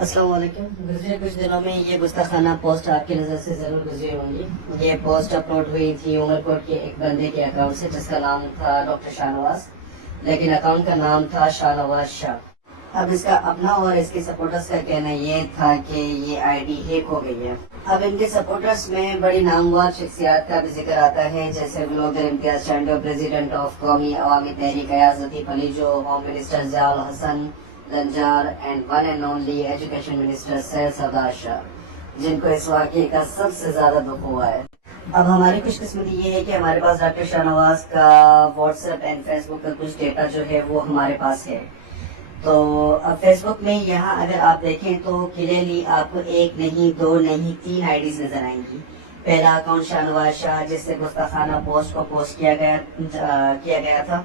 अस्सलाम वालेकुम। गुज़रे कुछ दिनों में ये गुस्ताखाना पोस्ट आपकी नज़र से ज़रूर गुजरी होंगी। ये पोस्ट अपलोड हुई थी उमरकोट के एक बंदे के अकाउंट से जिसका नाम था डॉक्टर शाहनवाज, लेकिन अकाउंट का नाम था शाहनवाज शाह। अब इसका अपना और इसके सपोर्टर्स का कहना ये था कि ये आईडी हैक हो गई है। अब इनके सपोर्टर्स में बड़ी नामवर शख्सियात का भी जिक्र आता है, जैसे blogger Imtiaz Chandio, president of Qaumi Awami Tehreek Ayaz Latif Ali, जो home minister Ziaul Hassan Lanjar and one and only education minister Syed Sardar Shah, जिनको इस वाक़े का सबसे ज्यादा दुख हुआ है। अब हमारी खुशकिस्मती ये है कि हमारे पास डॉक्टर शाहनवाज का व्हाट्सएप एंड फेसबुक का कुछ डेटा जो है वो हमारे पास है। तो अब फेसबुक में यहाँ अगर आप देखें तो क्लियरली आपको एक नहीं, दो नहीं, 3 आईडीज नजर आएंगी। पहला अकाउंट शाहनवाज शाह जिससे गुस्ताखाना पोस्ट को पोस्ट किया गया था।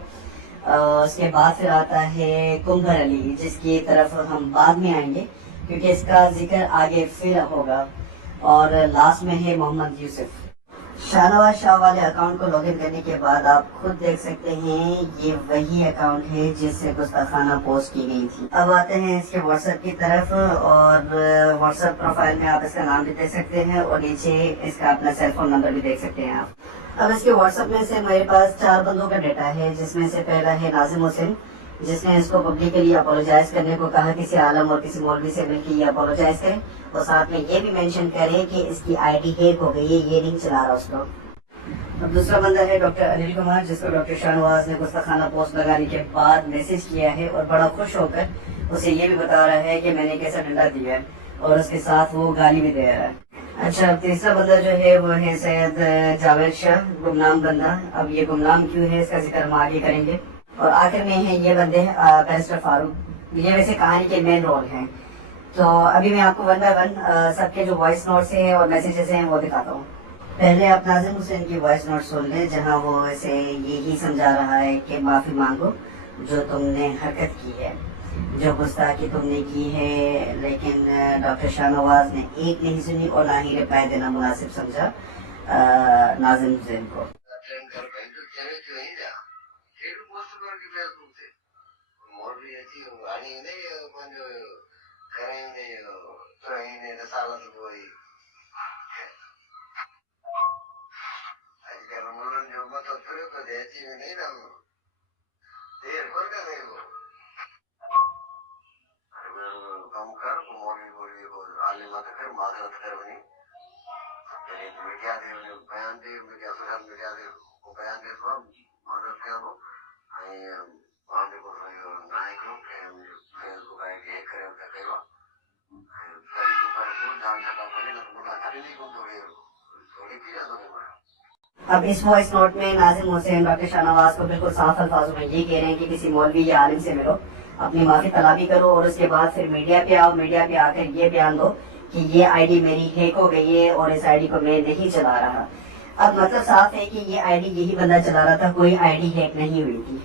उसके बाद फिर आता है कुंभर अली, जिसकी तरफ हम बाद में आएंगे क्योंकि इसका जिक्र आगे फिर होगा। और लास्ट में है मोहम्मद यूसुफ। शाहनवाज शाह वाले अकाउंट को लॉगिन करने के बाद आप खुद देख सकते हैं ये वही अकाउंट है जिससे गुस्ताखाना पोस्ट की गई थी। अब आते हैं इसके व्हाट्सएप की तरफ, और व्हाट्सएप प्रोफाइल में आप इसका नाम भी देख सकते हैं और नीचे इसका अपना सेलफोन नंबर भी देख सकते हैं आप। अब इसके व्हाट्सएप में से मेरे पास 4 बंदों का डाटा है, जिसमें से पहला है नाजिम हुसैन, जिसने इसको पब्लिकली अपोलोजाइज करने को कहा किसी आलम और किसी मौलवी से मिलकर ये अपोलोजाइज करें और साथ में ये भी मेंशन करें कि इसकी आईडी हैक हो गई है, ये नहीं चला रहा उसको। अब दूसरा बंदा है डॉक्टर अनिल कुमार, जिसको डॉक्टर शाहनवाज ने गुस्ताखाना पोस्ट लगाने के बाद मैसेज किया है और बड़ा खुश होकर उसे ये भी बता रहा है कि मैंने कैसा डंडा दिया है, और उसके साथ वो गाली भी दे रहा है। अच्छा, तीसरा बंदा जो है वो है सैयद जावेद शाह, गुमनाम बंदा। अब ये गुमनाम क्यों है इसका जिक्र हम आगे करेंगे। और आखिर में है ये बंदे बैरिस्टर फारूक, ये वैसे कहानी के मेन रोल हैं। तो अभी मैं आपको वन बाय वन सबके जो वॉइस नोट्स हैं और मैसेजेस हैं वो दिखाता हूँ। पहले आप नाजिम हुसैन की वॉइस नोट सुन ले, जहाँ वो इसे यही समझा रहा है कि माफी मांगो जो तुमने हरकत की है, जो गुस्ताखी तुमने की है, लेकिन डॉक्टर शाहनवाज ने एक नहीं सुनी और ना ही रिप्लाई देना मुनासिब समझा नाजिम हुसैन को। अब इस वॉइस नोट में नाजिम हुसैन डॉक्टर शाहनवाज को बिल्कुल साफ अल्फाजों में ये कह रहे हैं कि किसी मौलवी या आलिम से मिलो, अपनी माफी तलाबी करो और उसके बाद फिर मीडिया पे आओ, मीडिया पे आकर ये बयान दो कि ये आईडी मेरी हैक हो गई है और इस आईडी को मैं नहीं चला रहा। अब मतलब साफ है कि ये आईडी यही बंदा चला रहा था, कोई आईडी हैक नहीं हुई थी।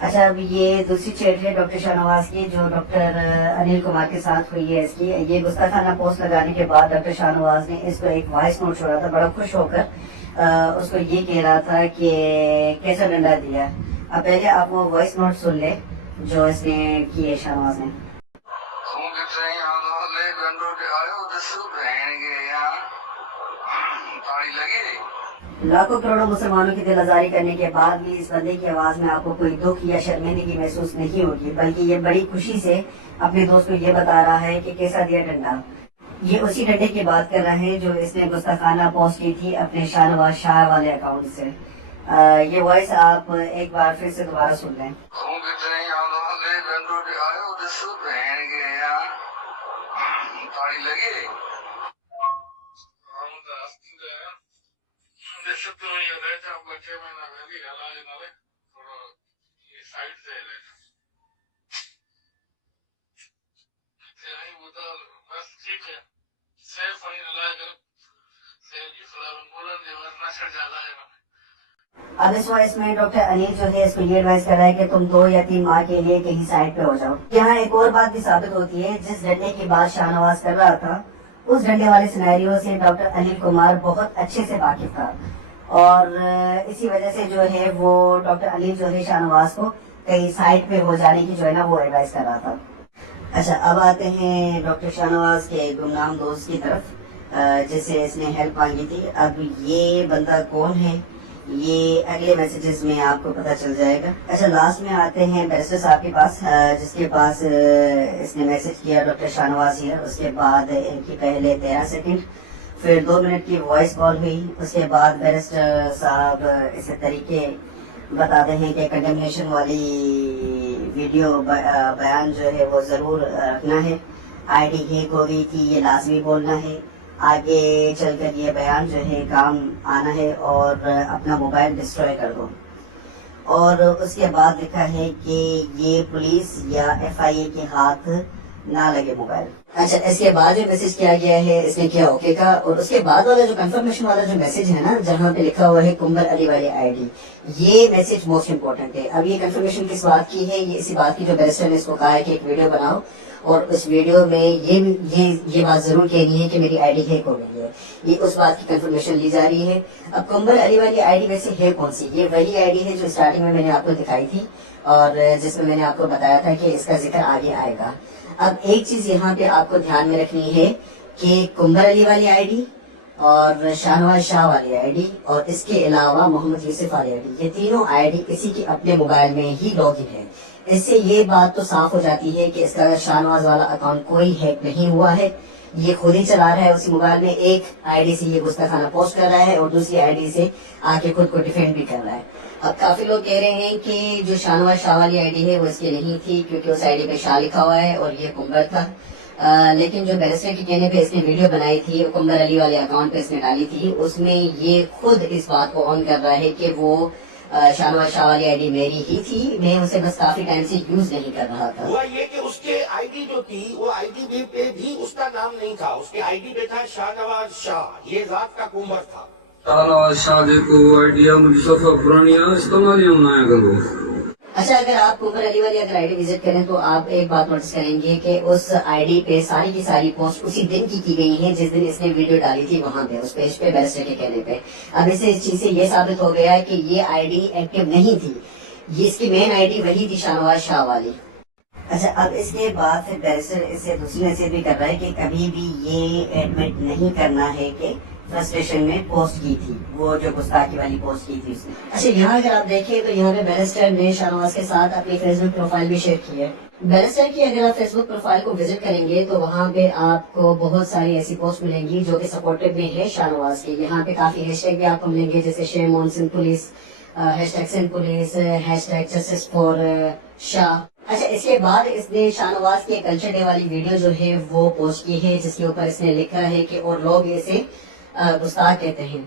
अच्छा, अब ये दूसरी चैट है डॉक्टर शाहनवाज की जो डॉक्टर अनिल कुमार के साथ हुई है इसकी। ये गुस्ताखाना पोस्ट लगाने के बाद डॉक्टर शाहनवाज ने इसको एक वॉइस नोट छोड़ा था, बड़ा खुश होकर उसको ये कह रहा था कि कैसा डंडा दिया। अब पहले आप वो वॉइस नोट सुन ले जो इसने की है शाहनवाज ने। लाखों करोड़ों मुसलमानों की दिल आजारी करने के बाद भी इस बंदे की आवाज में आपको कोई दुख या शर्मिंदगी महसूस नहीं होगी, बल्कि ये बड़ी खुशी से अपने दोस्त को ये बता रहा है कि कैसा दिया डंडा। یہ اسی ڈنڈے کی بات کر رہے ہیں جو اس نے گستاخانہ پوسٹ کی تھی اپنے شاہ نواز شاہ والے اکاؤنٹ سے. یہ وائس آپ ایک بار پھر سے دوبارہ سن لیں. اب اس وائس میں ڈاکٹر انیل جو ہے اس کو یہ ایڈوائز کر رہا ہے کہ تم 2 یا 3 ماہ کے لیے کہیں سائڈ پہ ہو جاؤ. یہاں ایک اور بات بھی ثابت ہوتی ہے, جس ڈنڈے کی بات شاہ نواز کر رہا تھا اس ڈنڈے والے سینیریو سے ڈاکٹر انیل کمار بہت اچھے سے واقف تھا, اور اسی وجہ سے جو ہے وہ ڈاکٹر انیل جو ہے شاہ نواز کو کہیں سائڈ پہ ہو جانے کی جو ہے نا وہ ایڈوائز کر رہا تھا. اچھا, اب آتے ہیں ڈاکٹر شاہ نواز کے گمنام دوست کی طرف جس سے اس نے ہیلپ مانگی تھی. اب یہ بندہ کون ہے یہ اگلے میسیجز میں آپ کو پتہ چل جائے گا. اچھا, لاسٹ میں آتے ہیں بیرسٹر صاحب کے پاس جس کے پاس اس نے میسج کیا ڈاکٹر شاہ نواز ہیئر. اس کے بعد ان کی پہلے 13 سیکنڈ پھر 2 منٹ کی وائس کال ہوئی. اس کے بعد بیرسٹر صاحب اسے طریقے بتاتے ہیں کہ کنڈمنیشن والی ویڈیو بیان جو ہے وہ ضرور رکھنا ہے. آئی ڈی ہیک ہو گئی تھی یہ لازمی بولنا ہے. آگے چل کر یہ بیان جو ہے کام آنا ہے اور اپنا موبائل ڈسٹروائے کر دو. اور اس کے بعد لکھا ہے کہ یہ پولیس یا FIA کے ہاتھ نہ لگے موبائل. اچھا, اس کے بعد جو میسج کیا گیا ہے اس نے کیا اوکے کا, اور اس کے بعد والا جو کنفرمیشن والا جو میسج ہے نا جہاں پہ لکھا ہوا ہے کمبر علی والی ID, یہ میسج موسٹ امپورٹنٹ ہے. اب یہ کنفرمیشن کس بات کی ہے, یہ اسی بات کی جو بیرسٹر نے اس کو کہا ہے کہ ایک ویڈیو بناؤ اور اس ویڈیو میں یہ بات ضرور کہنی ہے کہ میری ID ہیک ہو گئی ہے. یہ اس بات کی کنفرمیشن لی جا رہی ہے. اب کمبر علی والی ID ویسے ہے کون سی, یہ وہی ID ہے جو اسٹارٹنگ میں نے آپ کو دکھائی تھی اور جس میں نے آپ کو بتایا تھا کہ اس کا ذکر آگے آئے گا. اب ایک چیز یہاں پہ آپ کو دھیان میں رکھنی ہے کہ کمبر علی والی ID اور شاہ نواز شاہ والی ID اور اس کے علاوہ محمد یوسف والی ID, یہ تینوں ID کسی کے اپنے موبائل میں ہی لاگ ان ہے. اس سے یہ بات تو صاف ہو جاتی ہے کہ اس کا شاہ نواز والا اکاؤنٹ کوئی ہیک نہیں ہوا ہے, یہ خود ہی چلا رہا ہے اسی موبائل میں. ایک ID سے یہ گستاخانہ پوسٹ کر رہا ہے اور دوسری ID سے آ کے خود کو ڈیفینڈ بھی کر رہا ہے. اب کافی لوگ کہہ رہے ہیں کہ جو شاہ نواز شاہ والی ID ہے وہ اس کی نہیں تھی کیونکہ اس ID پہ شاہ لکھا ہوا ہے اور یہ کمبر تھا. لیکن جو بیرسٹر کے کہنے پہ اس نے ویڈیو بنائی تھی کمبر علی والے اکاؤنٹ پہ اس نے ڈالی تھی, اس میں یہ خود اس بات کو آن کر رہا ہے کہ وہ شاہ نواز شاہ والی ID میری ہی تھی, میں اسے بس کافی ٹائم سے یوز نہیں کر رہا تھا. ہوا یہ کہ اس کے ID جو تھی وہ ID پہ بھی اس کا نام نہیں تھا, اس کے ID پہ تھا شاہ نواز شاہ, یہ ذات کا کمبر تھا. شاہ نواز شاہ کو آئیڈیا مجھے صفحہ پرانی استعمال نہ کرو. اچھا, اگر آپ کمبر علی والی اگر ID وزٹ کریں تو آپ ایک بات نوٹس کریں گے کہ اس ID پہ ساری کی ساری پوسٹ اسی دن کی گئی ہیں جس دن اس نے ویڈیو ڈالی تھی وہاں پہ اس پیج پہ بیرسٹر کے کہنے پہ. اب اس چیز سے یہ ثابت ہو گیا ہے کہ یہ ID ایکٹیو نہیں تھی, یہ اس کی مین ID وہی تھی شاہ نواز شاہ والی. اچھا, اب اس کے بعد پھر بیرسٹر اس سے دوسری نصیحت بھی کر رہا ہے کہ کبھی بھی یہ ایڈمٹ نہیں کرنا ہے کہ فرسٹریشن میں پوسٹ کی تھی, وہ جو گستاخی والی پوسٹ کی تھی اس نے. اچھا, یہاں اگر آپ دیکھیں تو یہاں پہ بیرسٹر نے شاہ نواز کے ساتھ اپنی فیس بک پروفائل بھی شیئر کی ہے. بیرسٹر کی اگر آپ فیس بک پروفائل کو وزٹ کریں گے تو وہاں پہ آپ کو بہت ساری ایسی پوسٹ ملیں گی جو کہ سپورٹیو میں ہے شاہ نواز کے. یہاں پہ کافی ہیش ٹیگ بھی آپ کو ملیں گے جیسے shame on Sindh police, #Sindh police, #justice for Shah. اچھا, اس کے بعد اس نے شاہ نواز کے کلچر ڈے والی ویڈیو جو ہے وہ پوسٹ کی ہے جس کے اوپر اس نے لکھا ہے کہ اور لوگ اسے گستاخ کہتے ہیں.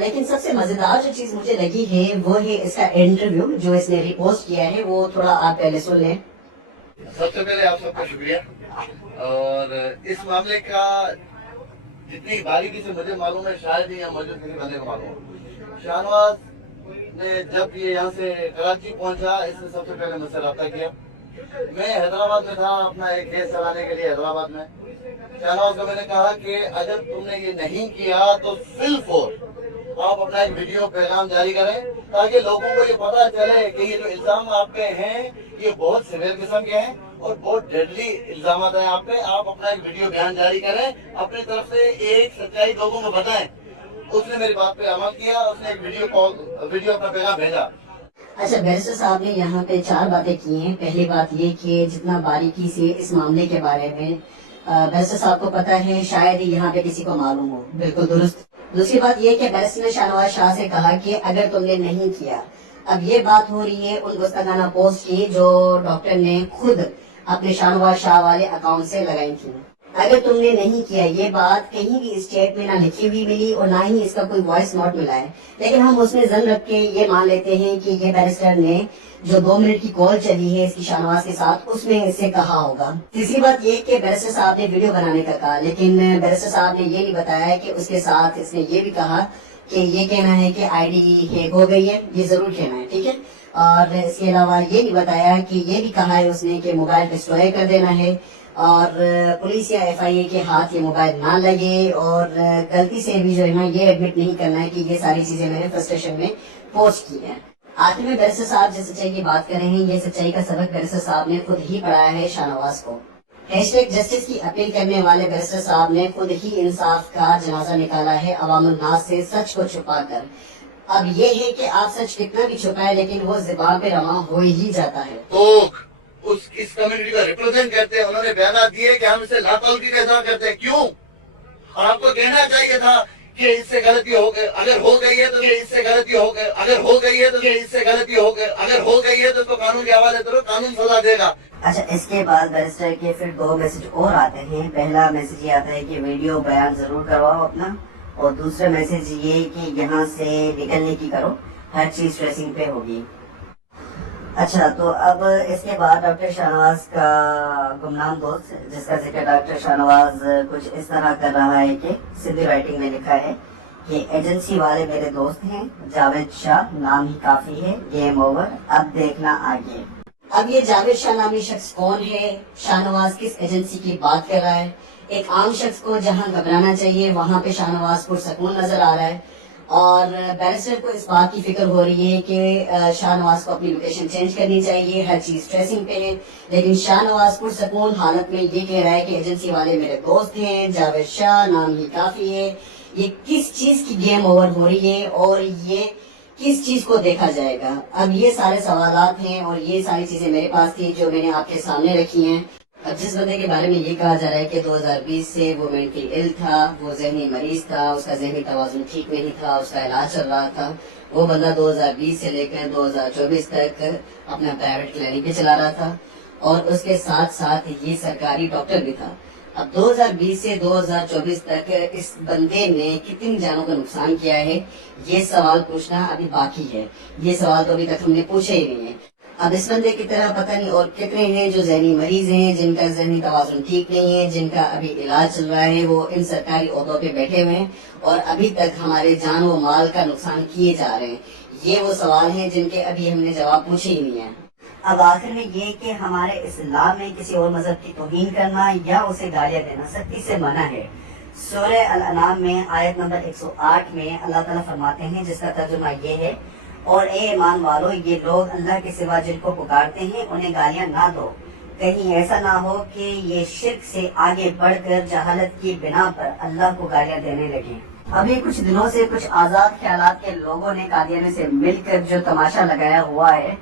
لیکن سب سے مزیدار جو چیز مجھے لگی ہے وہ ہے اس کا انٹرویو جو اس نے ریپوسٹ کیا ہے, وہ تھوڑا آپ پہلے سن لیں. سب سے پہلے آپ سب کا شکریہ. اور اس معاملے کا جتنی باریکی سے مجھے معلوم ہے شاید ہی مجھے کسی بندے کو معلوم ہو. شاہ نواز نے جب یہ یہاں سے کراچی پہنچا اس نے سب سے پہلے مجھ سے رابطہ کیا. میں حیدرآباد میں تھا اپنا ایک کیس چلانے کے لیے حیدرآباد میں. شاہ نواز کو میں نے کہا کہ اگر تم نے یہ نہیں کیا تو فی الفور آپ اپنا ایک ویڈیو پیغام جاری کریں تاکہ لوگوں کو یہ پتا چلے کہ یہ جو الزام آپ پہ ہیں یہ بہت سیویئر قسم کے ہیں اور بہت ڈیڈلی الزامات ہیں آپ پہ. آپ اپنا ایک ویڈیو بیان جاری کریں, اپنی طرف سے ایک سچائی لوگوں کو بتائیں. اس نے میری بات پہ عمل کیا, اس نے ایک ویڈیو اپنا پیغام بھیجا. اچھا, بیرسٹر صاحب نے یہاں پہ 4 باتیں کی ہیں. پہلی بات یہ کہ جتنا باریکی سے اس معاملے کے بارے میں बैरिस्टर साहब को पता है, शायद ही यहाँ पे किसी को मालूम हो। बिल्कुल दुरुस्त। दूसरी बात ये कि बैरिस्टर ने शाहनवाज शाह से कहा कि अगर तुमने नहीं किया, अब ये बात हो रही है उन गुस्ताखाना पोस्ट की जो डॉक्टर ने खुद अपने शाहनवाज शाह वाले अकाउंट से लगाई थी। अगर तुमने नहीं किया, ये बात कहीं भी स्टेट में ना लिखी हुई मिली और ना ही इसका कोई वॉइस नोट मिला है, लेकिन हम उसमें जन रख के ये मान लेते हैं कि ये बैरिस्टर ने जो 2 मिनट की कॉल चली है इसकी शाहनवाज के साथ, उसमें इससे कहा होगा। तीसरी बात ये कि बैरिस्टर साहब ने वीडियो बनाने का कहा, लेकिन बैरिस्टर साहब ने ये नहीं बताया कि उसके साथ इसने ये भी कहा कि ये कहना है कि आईडी हैक हो गई है, ये जरूर कहना है, ठीक है। और इसके अलावा ये नहीं बताया कि ये भी कहा है उसने कि मोबाइल डिस्ट्रॉय कर देना है और पुलिस या FIA के हाथ ये मोबाइल ना लगे, और गलती से भी जो है ना ये एडमिट नहीं करना है कि ये सारी चीजें मैंने फ्रस्ट्रेशन में पोस्ट की है। आखिर में बैरिस्टर साहब जिस सच्चाई की बात कर रहे हैं, ये सच्चाई का सबक बैरिस्टर साहब ने खुद ही पढ़ाया है शाहनवाज को। #जस्टिस की अपील करने वाले बैरिस्टर साहब ने खुद ही इंसाफ का जनाजा निकाला है अवामुल नास से सच को छुपाकर। अब ये है कि आप सच कितना भी छुपाए, लेकिन वो ज़बान पे रवा हो ही जाता है। तो इस कम्युनिटी का रिप्रेजेंट करते हैं, उन्होंने बयान दिए कि हम इसे लातौलगी का इज़हार करते हैं। क्यों? और आपको कहना चाहिए था कि इससे गलती हो गई, अगर हो गई है तो ये इससे गलती हो गई, अगर हो गई है तो ये इससे गलती हो गई, अगर हो गई है तो इसको कानून के हवाले करो, कानून सजा देगा। अच्छा, इसके बाद बैरिस्टर के फिर 2 मैसेज और आते हैं। पहला मैसेज ये आता है कि वीडियो बयान जरूर करवाओ अपना, और दूसरा मैसेज ये कि यहाँ से निकलने की करो, हर चीज ट्रेसिंग पे होगी। अच्छा, तो अब इसके बाद डॉक्टर शाहनवाज का गुमनाम दोस्त, जिसका जिक्र डॉक्टर शाहनवाज कुछ इस तरह कर रहा है कि सीधी राइटिंग में लिखा है कि एजेंसी वाले मेरे दोस्त हैं, जावेद शाह नाम ही काफी है, गेम ओवर, अब देखना आगे। अब ये जावेद शाह नामी शख्स कौन है? शाहनवाज किस एजेंसी की बात कर रहा है? एक आम शख्स को जहां घबराना चाहिए वहां पे शाहनवाज पुरसकून नजर आ रहा है, और बैरिस्टर को इस बात की फिक्र हो रही है कि शाहनवाज को अपनी लोकेशन चेंज करनी चाहिए, हर चीज ट्रेसिंग पे है। लेकिन शाहनवाज पुरसकून हालत में ये कह रहा है कि एजेंसी वाले मेरे दोस्त हैं, जावेद शाह नाम ही काफी है। ये किस चीज की गेम ओवर हो रही है और ये किस चीज को देखा जाएगा? अब ये सारे सवालात हैं और ये सारी चीजें मेरे पास थी जो मैंने आपके सामने रखी हैं। अब जिस बंदे के बारे में ये कहा जा रहा है कि 2020 से वो मेंटली इल था, वो जहनी मरीज था, उसका जहनी तवाजुन ठीक नहीं था, उसका इलाज चल रहा था, वो बंदा 2020 से लेकर 2024 तक अपना प्राइवेट क्लिनिक भी चला रहा था और उसके साथ साथ ये सरकारी डॉक्टर भी था। अब 2020 से 2024 तक इस बंदे ने कितनी जानों का नुकसान किया है, ये सवाल पूछना अभी बाकी है। ये सवाल तो अभी तक हमने पूछे ही नहीं है। अब इस बंदे की तरह पता नहीं और कितने हैं जो जहनी मरीज हैं, जिनका जहनी तवाजुन ठीक नहीं है, जिनका अभी इलाज चल रहा है, वो इन सरकारी ओहदों पे बैठे हुए हैं और अभी तक हमारे जान व माल का नुकसान किए जा रहे हैं। ये वो सवाल हैं जिनके अभी हमने जवाब पूछे ही नहीं है। अब आखिर में ये कि हमारे इस्लाम में किसी और मजहब की तौहीन करना या उसे गालियां देना सख्ती से मना है। सूरह अल-अनाम में आयत नंबर 108 में अल्लाह ताला फरमाते हैं, जिसका तर्जुमा ये है, और ए ईमान वालो, ये लोग अल्लाह के सिवा जिनको पुकारते हैं उन्हें गालियां ना दो, कहीं ऐसा ना हो कि ये शिर्क से आगे बढ़कर जहालत की बिना पर अल्लाह को गालियां देने लगे। अभी कुछ दिनों से कुछ आजाद ख्यालात के लोगों ने कादियानी से मिलकर जो तमाशा लगाया हुआ है,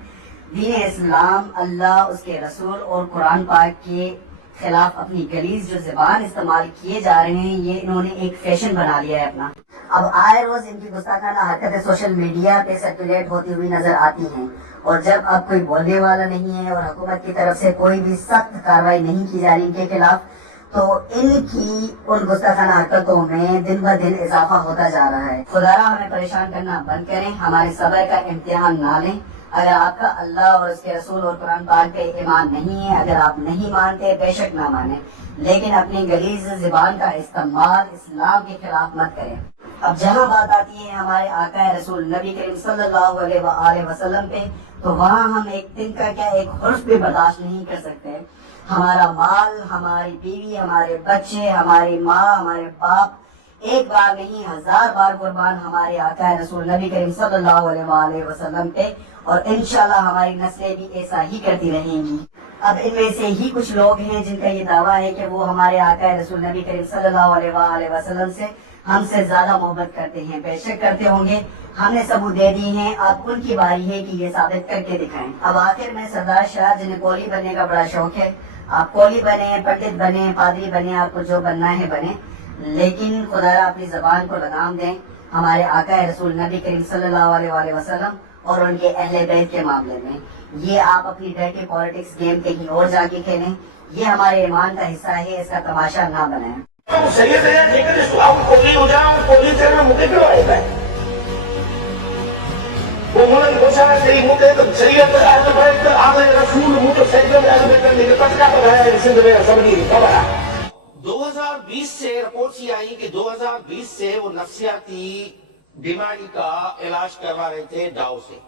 दीन इस्लाम, अल्लाह, उसके रसूल और कुरान पाक के खिलाफ अपनी गलीज जो ज़बान इस्तेमाल किए जा रहे हैं, ये इन्होंने एक फैशन बना लिया है अपना। अब आए रोज इनकी गुस्ताखाना हरकतें सोशल मीडिया पे सर्कुलेट होती हुई नजर आती हैं, और जब अब कोई बोलने वाला नहीं है और हुकूमत की तरफ से कोई भी सख्त कार्रवाई नहीं की जा रही इनके खिलाफ, तो इनकी उन गुस्ताखाना हरकतों में दिन ब दिन इजाफा होता जा रहा है। खुदारा हमें परेशान करना बंद करें, हमारे सब्र का इम्तिहान ना लें। अगर आपका अल्लाह और उसके रसूल और कुरान पाक पे ईमान नहीं है, अगर आप नहीं मानते, बेशक ना माने, लेकिन अपनी गलीज ज़बान का इस्तेमाल इस्लाम के खिलाफ मत करें। अब जहाँ बात आती है हमारे आका रसूल नबी करीम सल्लल्लाहु अलैहि वसल्लम पे, तो वहाँ हम एक दिन का क्या एक हुर्फ भी बर्दाश्त नहीं कर सकते। हमारा माल, हमारी बीवी, हमारे बच्चे, हमारी माँ, हमारे बाप एक बार नहीं 1000 बार कुर्बान हमारे आका रसूल नबी करीम सल्लल्लाहु अलैहि वसल्लम पे, और इंशाल्लाह हमारी नस्लें भी ऐसा ही करती रहेंगी। अब इनमें से ही कुछ लोग हैं जिनका ये दावा है कि वो हमारे आका रसूल नबी करीम सल्लल्लाहु अलैहि वसल्लम से हमसे ज्यादा मोहब्बत करते हैं। बेशक करते होंगे, हमने सबूत दे दी हैं, अब उनकी बारी है कि ये साबित करके दिखाएं। अब आखिर में सरदार शाह, जिन्हें कोहली बनने का बड़ा शौक है, آپ کولی بنے، پنڈت بنے، پادری بنے، آپ کو جو بننا ہے بنے، لیکن خدا اپنی زبان کو لگام دیں ہمارے آقا رسول نبی کریم صلی اللہ علیہ وآلہ وسلم اور ان کے اہل بیت کے معاملے میں. یہ آپ اپنی ڈرٹی پالیٹکس گیم کہیں اور جا کے کھیلیں، یہ ہمارے ایمان کا حصہ ہے، اس کا تماشا نہ بنائیں. دو ہزار 20 سے رپورٹس یہ آئی کہ 2020 سے وہ نفسیاتی بیماری کا علاج کروا رہے تھے ڈاؤ سے.